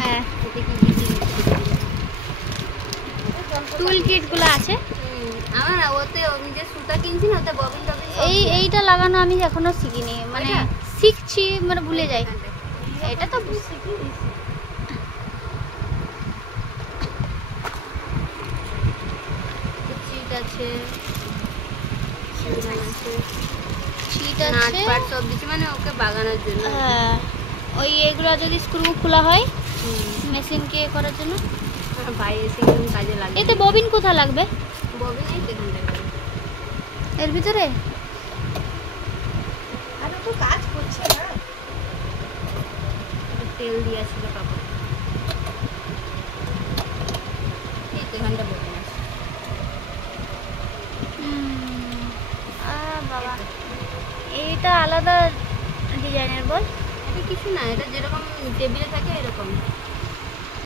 হ্যাঁ, টুল কিট গুলো আছে। আমার ওতে আমি যে সুতা কিনছি না ওতে ববিন টবিন এইটা লাগানো আমি এখনো শিখিনি, মানে শিখছি, মানে ভুলে যাই। এটা তো শিখি দিয়েছি। চিট আছে, ছিট নাট আছে, পাট সব দিচ্ছি, মানে ওকে বাগানোর জন্য। হ্যাঁ, ওই এগুলো যদি স্ক্রু খোলা হয় মেশিনকে করার জন্য। ভাই এসে কিন্তু কাজে লাগে। এতে ববিন কোথা লাগবে? ববিন এই তো এখানটা এর ভিতরে আর তো কাজ করছে না, তেল দিয়েছিল কাপড়, এই তো এখানটা ববিন আছে। বাবা, এইটা আলাদা ডিজাইনের বল। এটা কিছু না, এটা যেরকম টেবিলে থাকে এরকম।